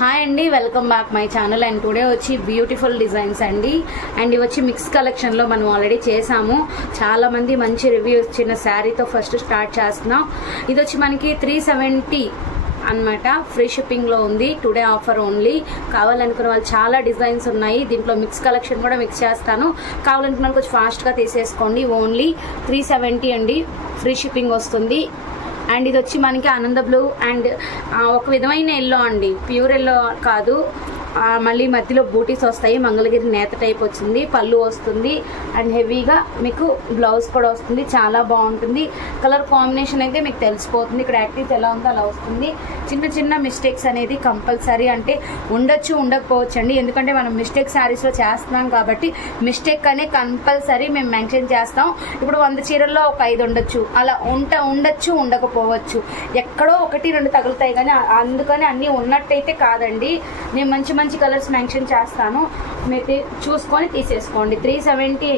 Hi అండి, welcome back my channel. And today వచ్చి beautiful designs అండి. అండ్ ఇవి వచ్చి మిక్స్ కలెక్షన్లో మనం ఆల్రెడీ చేసాము. చాలామంది మంచి రివ్యూ ఇచ్చిన శారీతో ఫస్ట్ స్టార్ట్ చేస్తున్నాం. ఇది వచ్చి మనకి 370 అన్నమాట. ఫ్రీ షిప్పింగ్లో ఉంది. Today offer only. కావాలనుకున్న వాళ్ళు చాలా డిజైన్స్ ఉన్నాయి. దీంట్లో మిక్స్ కలెక్షన్ కూడా మిక్స్ చేస్తాను. కావాలనుకున్న వాళ్ళు కొంచెం ఫాస్ట్గా తీసేసుకోండి. ఓన్లీ 370 అండి. ఫ్రీ షిప్పింగ్ వస్తుంది. అండ్ ఇది వచ్చి మనకి ఆనంద బ్లూ అండ్ ఒక విధమైన ఎల్లో అండి, ప్యూర్ ఎల్లో కాదు. మళ్ళీ మధ్యలో బూటీస్ వస్తాయి. మంగళగిరి నేత టైప్ వచ్చింది. పళ్ళు వస్తుంది అండ్ హెవీగా మీకు బ్లౌజ్ కూడా వస్తుంది. చాలా బాగుంటుంది. కలర్ కాంబినేషన్ అయితే మీకు తెలిసిపోతుంది. ఇక్కడ యాక్టివ్స్ ఎలా ఉందో అలా వస్తుంది. చిన్న చిన్న మిస్టేక్స్ అనేది కంపల్సరీ, అంటే ఉండొచ్చు ఉండకపోవచ్చు అండి. ఎందుకంటే మనం మిస్టేక్ శారీస్లో చేస్తున్నాం కాబట్టి మిస్టేక్ అనే కంపల్సరీ మేము మెన్షన్ చేస్తాం. ఇప్పుడు 100 చీరల్లో ఒక 5 ఉండొచ్చు, అలా ఉండొచ్చు ఉండకపోవచ్చు. ఎక్కడో 1-2 తగులుతాయి, కానీ అందుకని అన్నీ ఉన్నట్టయితే కాదండి. నేను మంచి మంచి కలర్స్ మెన్షన్ చేస్తాను. మీరు చూసుకొని తీసేసుకోండి. 370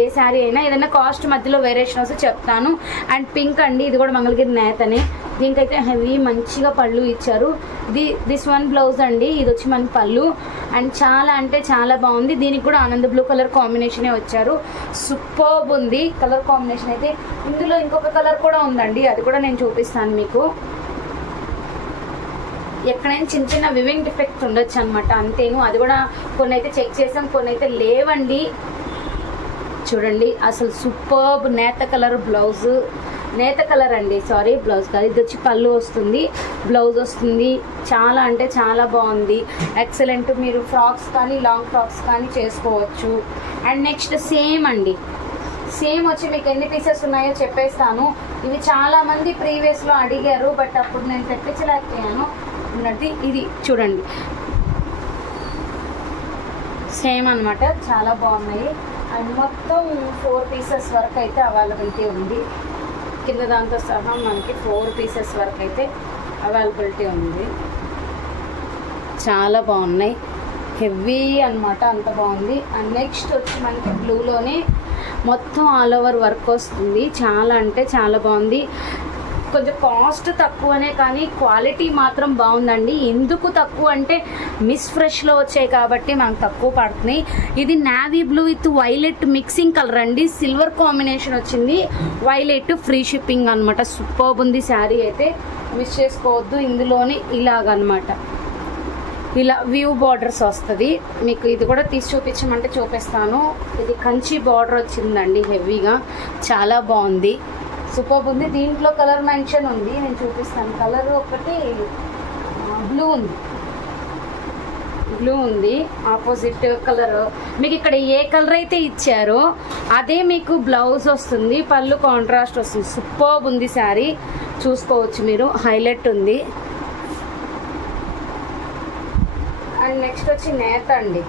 ఏ శారీ అయినా. ఏదైనా కాస్ట్ మధ్యలో వేరియేషన్ వస్తే చెప్తాను. అండ్ పింక్ అండి, ఇది కూడా మంగళగిరి నేతనే. దీనికైతే హెవీ మంచిగా పళ్ళు ఇచ్చారు. దిస్ వన్ బ్లౌజ్ అండి. ఇది వచ్చి మన పళ్ళు అండ్ చాలా అంటే చాలా బాగుంది. దీనికి కూడా ఆనంద బ్లూ కలర్ కాంబినేషనే వచ్చారు. సూపర్బ్ ఉంది కలర్ కాంబినేషన్ అయితే. ఇందులో ఇంకొక కలర్ కూడా ఉందండి, అది కూడా నేను చూపిస్తాను మీకు. ఎక్కడైనా చిన్న చిన్న వివింగ్ డిఫెక్ట్ ఉండొచ్చు అనమాట, అంతేను. అది కూడా కొన్ని అయితే చెక్ చేసాం, కొన్ని అయితే లేవండి. చూడండి అసలు సూపర్బ్ నేత కలర్ బ్లౌజ్, నేత కలర్ అండి, సారీ బ్లౌజ్ కాదు. ఇది వచ్చి పళ్ళు వస్తుంది, బ్లౌజ్ వస్తుంది. చాలా అంటే చాలా బాగుంది. ఎక్సలెంట్. మీరు ఫ్రాక్స్ కానీ లాంగ్ ఫ్రాక్స్ కానీ చేసుకోవచ్చు. అండ్ నెక్స్ట్ సేమ్ అండి, సేమ్ వచ్చి మీకు ఎన్ని పీసెస్ ఉన్నాయో చెప్పేస్తాను. ఇవి చాలా మంది ప్రీవియస్లో అడిగారు, బట్ అప్పుడు నేను తెప్పించలేకపోయాను. ఇది చూడండి సేమ్ అనమాట. చాలా బాగున్నాయి. అండ్ మొత్తం 4 పీసెస్ వరకు అయితే అవైలబిలిటీ ఉంది. కింద దాంతో సహా మనకి 4 పీసెస్ వరకు అయితే అవైలబిలిటీ ఉంది. చాలా బాగున్నాయి, హెవీ అనమాట, అంత బాగుంది. అండ్ నెక్స్ట్ వచ్చి మనకి బ్లూలోనే మొత్తం ఆల్ ఓవర్ వర్క్ వస్తుంది. చాలా అంటే చాలా బాగుంది. కొంచెం కాస్ట్ తక్కువనే కానీ క్వాలిటీ మాత్రం బాగుందండి. ఎందుకు తక్కువ అంటే మిస్ ఫ్రెష్లో వచ్చాయి కాబట్టి మనకు తక్కువ పడుతున్నాయి. ఇది navy blue with violet mixing colour అండి. సిల్వర్ కాంబినేషన్ వచ్చింది. వైలెట్ ఫ్రీ షిప్పింగ్ అనమాట. సూపర్బ్ ఉంది శారీ అయితే, మిస్ చేసుకోవద్దు. ఇందులోనే ఇలాగనమాట, ఇలా వ్యూ బార్డర్స్ వస్తుంది మీకు. ఇది కూడా తీసి చూపించమంటే చూపిస్తాను. ఇది కంచి బార్డర్ వచ్చిందండి హెవీగా. చాలా బాగుంది, సూపర్ ఉంది. దీంట్లో కలర్ మెన్షన్ ఉంది, నేను చూపిస్తాను. కలర్ ఒకటి బ్లూ ఉంది, బ్లూ ఉంది. ఆపోజిట్ కలర్ మీకు ఇక్కడ ఏ కలర్ అయితే ఇచ్చారో అదే మీకు బ్లౌజ్ వస్తుంది. పళ్ళు కాంట్రాస్ట్ వస్తుంది. సూపర్ ఉంది శారీ, చూసుకోవచ్చు మీరు. హైలైట్ ఉంది. అండ్ నెక్స్ట్ వచ్చి నేత అండి,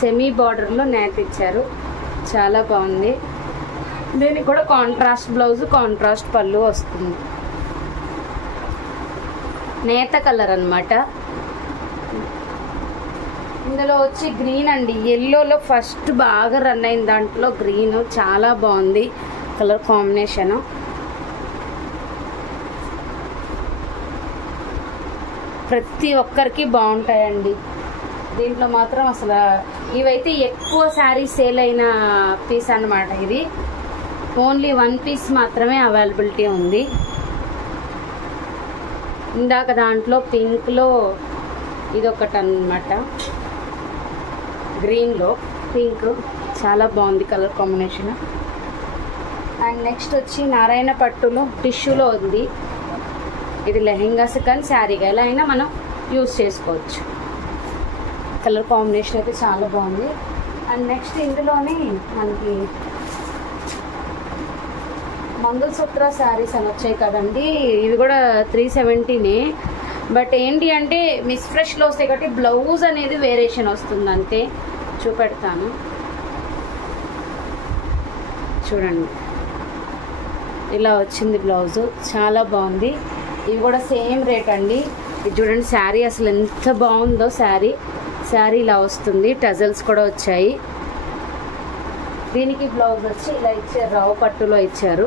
సెమీ బార్డర్లో నేత ఇచ్చారు. చాలా బాగుంది. దీనికి కూడా కాంట్రాస్ట్ బ్లౌజ్, కాంట్రాస్ట్ పళ్ళు వస్తుంది. నేత కలర్ అనమాట. ఇందులో వచ్చి గ్రీన్ అండి, ఎల్లోలో ఫస్ట్ బాగా రన్ అయిన దాంట్లో గ్రీన్. చాలా బాగుంది కలర్ కాంబినేషను. ప్రతి ఒక్కరికి బాగుంటాయండి. దీంట్లో మాత్రం అసలు ఇవైతే ఎక్కువ శారీ సేల్ అయిన పీస్ అన్నమాట. ఇది ఓన్లీ 1 పీస్ మాత్రమే అవైలబిలిటీ ఉంది. ఇందాక దాంట్లో పింక్లో ఇదొకటి అన్నమాట, గ్రీన్లో పింక్. చాలా బాగుంది కలర్ కాంబినేషన్. అండ్ నెక్స్ట్ వచ్చి నారాయణ పట్టులో టిష్యూలో ఉంది. ఇది లెహెంగాస్ కానీ శారీగా ఎలా అయినా మనం యూజ్ చేసుకోవచ్చు. కలర్ కాంబినేషన్ అయితే చాలా బాగుంది. అండ్ నెక్స్ట్ ఇందులోనే మనకి మంగళసూత్ర శారీస్ అని వచ్చాయి కదండి. ఇవి కూడా 370నే. బట్ ఏంటి అంటే మిస్ ఫ్రెష్లో వస్తాయి కాబట్టి బ్లౌజ్ అనేది వేరియేషన్ వస్తుంది అంతే. చూపెడతాను చూడండి. ఇలా వచ్చింది బ్లౌజు. చాలా బాగుంది. ఇవి కూడా సేమ్ రేట్ అండి. ఇది చూడండి శారీ అసలు ఎంత బాగుందో. శారీ ఇలా వస్తుంది. టజల్స్ కూడా వచ్చాయి. దీనికి బ్లౌజ్ వచ్చి ఇలా ఇచ్చారు, రావు పట్టులో ఇచ్చారు.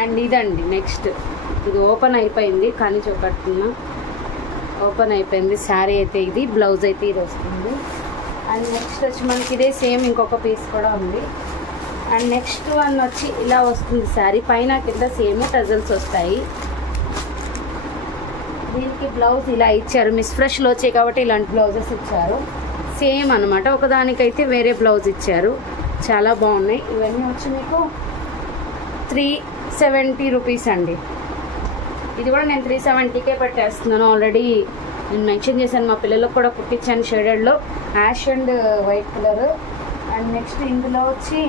అండ్ ఇదండి నెక్స్ట్ ఇది ఓపెన్ అయిపోయింది కానీ చూపెడుతున్నా, ఓపెన్ అయిపోయింది శారీ అయితే. ఇది బ్లౌజ్ అయితే ఇది వస్తుంది. అండ్ నెక్స్ట్ వచ్చి మనకి ఇదే సేమ్ ఇంకొక పీస్ కూడా ఉంది. అండ్ నెక్స్ట్ వన్ వచ్చి ఇలా వస్తుంది శారీ, పైన కింద సేమ్ టజల్స్ వస్తాయి. దీనికి బ్లౌజ్ ఇలా ఇచ్చారు, మిస్ ఫ్రెష్లో వచ్చాయి కాబట్టి ఇలాంటి బ్లౌజెస్ ఇచ్చారు. సేమ్ అనమాట, ఒకదానికైతే వేరే బ్లౌజ్ ఇచ్చారు. చాలా బాగున్నాయి. ఇవన్నీ వచ్చి మీకు 370 రూపీస్ అండి. ఇది కూడా నేను 370కే పెట్టేస్తున్నాను. ఆల్రెడీ నేను మెన్షన్ చేశాను, మా పిల్లలకు కూడా కుట్టించాను షేడెడ్లో, ash and white colour. And next ఇందులో వచ్చి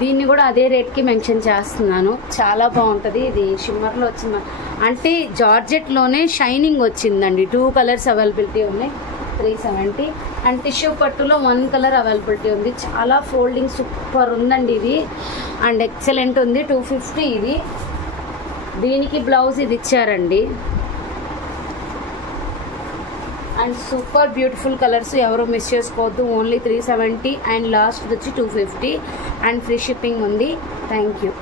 దీన్ని కూడా అదే రేట్కి మెన్షన్ చేస్తున్నాను. చాలా బాగుంటుంది. ఇది షిమ్మర్లో వచ్చింది, అంటే జార్జెట్లోనే షైనింగ్ వచ్చిందండి. 2 కలర్స్ అవైలబిలిటీ ఉన్నాయి, 370. అండ్ టిష్యూ పట్టులో 1 కలర్ అవైలబిలిటీ ఉంది. చాలా ఫోల్డింగ్ సూపర్ ఉందండి ఇది, అండ్ ఎక్సలెంట్ ఉంది. 250 ఇది. దీనికి బ్లౌజ్ ఇది ఇచ్చారండి. అండ్ సూపర్ బ్యూటిఫుల్ కలర్స్, ఎవరు మిస్ చేసుకోవద్దు. ఓన్లీ 370 అండ్ లాస్ట్ వచ్చి 250 అండ్ ఫ్రీ షిప్పింగ్ ఉంది. Thank you.